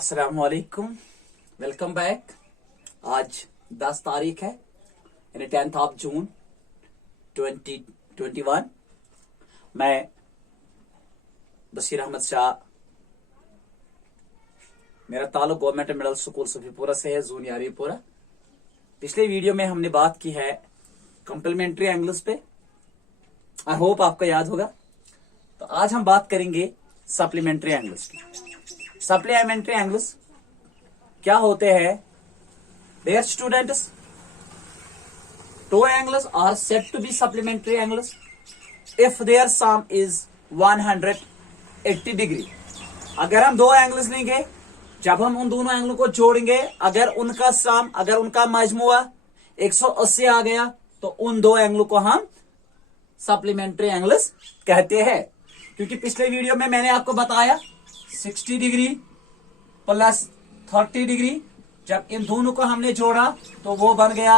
अस्सलाम वालेकुम, welcome back. आज 10 तारीख है यानी 10th ऑफ जून 2021। मैं बशीर अहमद शाह, मेरा ताल्लुक गवर्नमेंट मिडिल स्कूल सफीपुरा से है, जून यारीपुरा। पिछले वीडियो में हमने बात की है कॉम्प्लीमेंट्री एंगल्स पे। आई होप आपको याद होगा। तो आज हम बात करेंगे सप्लीमेंट्री एंगल्स की। सप्लीमेंट्री एंगल्स क्या होते हैं? Dear students, two angles are said to be supplementary angles if their sum is 180 degree. अगर हम दो एंगल्स लेंगे, जब हम उन दोनों एंगलों को जोड़ेंगे, अगर उनका सम, अगर उनका मजमुआ 180 आ गया, तो उन दो एंगलों को हम सप्लीमेंट्री एंगल्स कहते हैं। क्योंकि पिछले वीडियो में मैंने आपको बताया 60 डिग्री प्लस 30 डिग्री, जब इन दोनों को हमने जोड़ा तो वो बन गया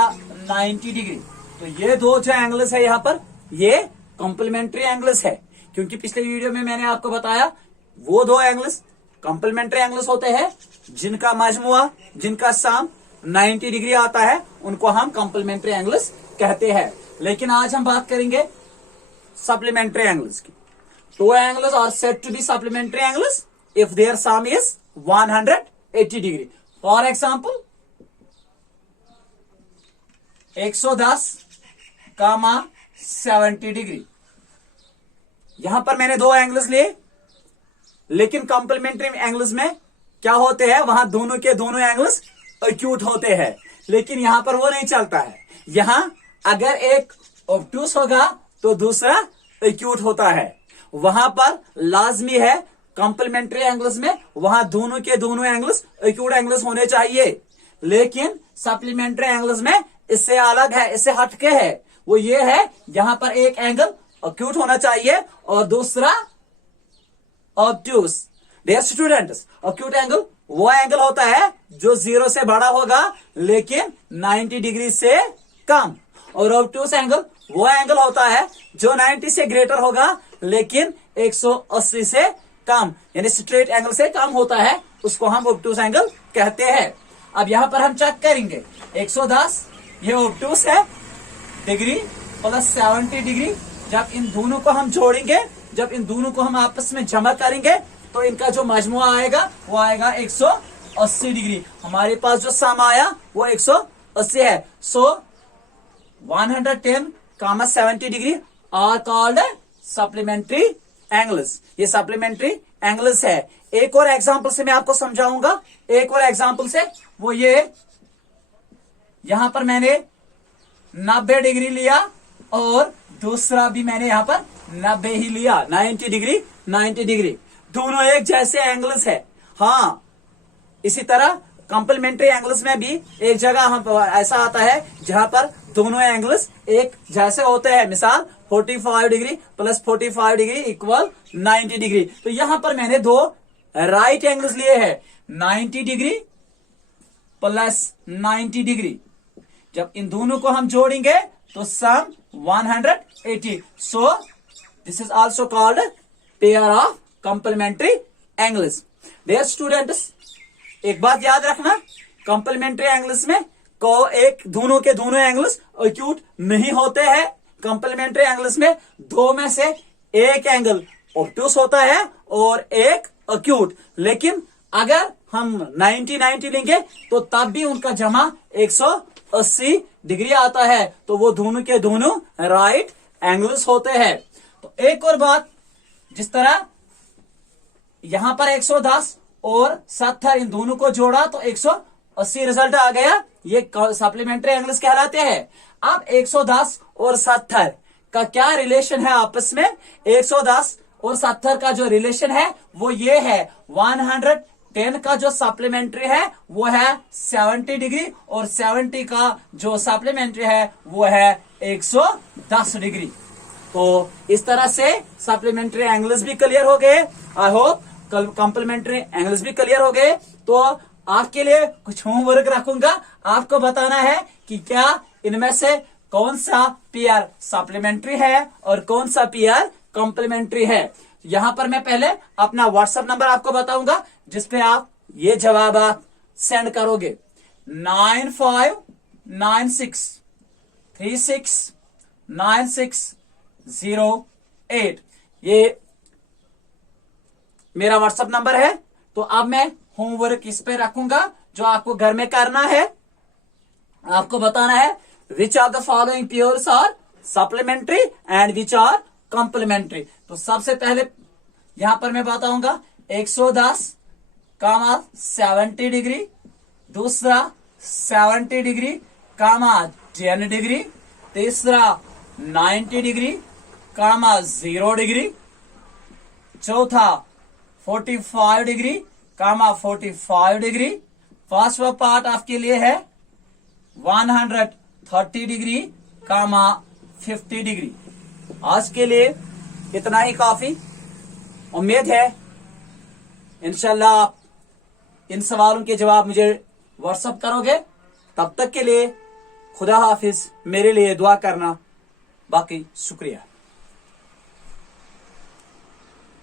90 डिग्री। तो ये दो जो एंगल्स है यहाँ पर, ये कॉम्प्लीमेंट्री एंगल्स है। क्योंकि पिछले वीडियो में मैंने आपको बताया वो दो एंगल्स कॉम्प्लीमेंट्री एंगल्स होते हैं जिनका मजमुआ, जिनका सम 90 डिग्री आता है, उनको हम कॉम्प्लीमेंट्री एंगल्स कहते हैं। लेकिन आज हम बात करेंगे सप्लीमेंट्री एंगल्स की। Two angles are said to be supplementary angles if their sum is 180 degree. For example, 110 comma 70 degree. यहां पर मैंने दो एंगल्स लिए, लेकिन कॉम्प्लीमेंट्री एंगल्स में क्या होते हैं, वहां दोनों के दोनों एंगल्स एक्यूट होते हैं। लेकिन यहां पर वो नहीं चलता है। यहां अगर एक ऑब्टूस होगा तो दूसरा एक्यूट होता है। वहां पर लाजमी है कॉम्प्लीमेंट्री एंगल्स में वहां दोनों के दोनों एंगल्स एक्यूट एंगल्स होने चाहिए। लेकिन सप्लीमेंट्री एंगल्स में इससे अलग है, इससे हटके है। वो ये है, यहां पर एक एंगल एक्यूट होना चाहिए और दूसरा obtuse. Dear students, acute angle वो एंगल होता है जो 0 से बड़ा होगा लेकिन 90 डिग्री से कम, और ऑब्ट्यूस एंगल वो एंगल होता है जो 90 से ग्रेटर होगा लेकिन 180 से कम, यानी स्ट्रेट एंगल से कम होता है, उसको हम ऑब्टूस एंगल कहते हैं। अब यहां पर हम चेक करेंगे 110 ये ऑब्टूस है डिग्री प्लस 70 डिग्री। जब इन दोनों को हम जोड़ेंगे, जब इन दोनों को हम आपस में जमा करेंगे, तो इनका जो मजमुआ आएगा वो आएगा 180 डिग्री। हमारे पास जो सम आया वो 180 है। So 110 comma 70 degree are called supplementary angles. ये सप्लीमेंट्री एंगल्स है। एक और एग्जांपल से मैं आपको समझाऊंगा। एक और एग्जांपल से, वो ये यहां पर मैंने 90 डिग्री लिया और दूसरा भी मैंने यहां पर 90 ही लिया, 90 डिग्री 90 डिग्री। दोनों एक जैसे एंगल्स है। हाँ, इसी तरह कॉम्प्लीमेंट्री एंगल्स में भी एक जगह हम ऐसा आता है जहां पर दोनों एंगल्स एक जैसे होते हैं। मिसाल 45 degree plus 45 degree equal 90 degree. तो यहां पर मैंने दो राइट एंगल्स लिए हैं, 90 डिग्री प्लस 90 डिग्री। जब इन दोनों को हम जोड़ेंगे तो sum 180। So this is also called pair of complementary angles. Dear students, एक बात याद रखना, कॉम्प्लीमेंट्री एंगल्स में दोनों के दोनों एंगल्स एक्यूट नहीं होते हैं। कॉम्प्लीमेंट्री एंगल्स में दो में से एक एंगल ऑब्टूस होता है और एक एक्यूट। लेकिन अगर हम 90 लेंगे तो तब भी उनका जमा 180 डिग्री आता है। तो वो दोनों के दोनों राइट एंगल्स होते हैं। तो एक और बात, जिस तरह यहां पर 110 और 70 इन दोनों को जोड़ा तो 180 रिजल्ट आ गया, ये सप्लीमेंट्री एंगल्स कहलाते हैं। अब 110 और 70 का क्या रिलेशन है आपस में? 110 और 70 का जो रिलेशन है वो ये है, 110 का जो सप्लीमेंट्री है वो है 70 डिग्री और 70 का जो सप्लीमेंट्री है वो है 110 डिग्री। तो इस तरह से सप्लीमेंट्री एंगल्स भी क्लियर हो गए। आई होप कॉम्प्लीमेंट्री एंगल्स भी क्लियर हो गए। तो आपके लिए कुछ होमवर्क रखूंगा, आपको बताना है कि क्या इनमें से कौन सा पेयर सप्लीमेंट्री है और कौन सा पेयर कॉम्प्लीमेंट्री है। यहां पर मैं पहले अपना व्हाट्सएप नंबर आपको बताऊंगा जिसपे आप ये जवाब आप सेंड करोगे 9596369608। ये मेरा व्हाट्सएप नंबर है। तो अब मैं होमवर्क इस पे रखूंगा जो आपको घर में करना है। आपको बताना है which are the following pairs are supplementary and which are complementary. तो सबसे पहले यहां पर मैं बताऊंगा 110 कामा 70 डिग्री, दूसरा 70 डिग्री कामा 10 डिग्री, तीसरा 90 डिग्री कामा 0 डिग्री, चौथा 45 डिग्री कामा 45 डिग्री। पांचवा पार्ट आपके लिए है 130 डिग्री कामा 50 डिग्री। आज के लिए इतना ही काफी। उम्मीद है इंशाल्लाह आप इन सवालों के जवाब मुझे व्हाट्सएप करोगे। तब तक के लिए खुदा हाफिज। मेरे लिए दुआ करना। बाकी शुक्रिया।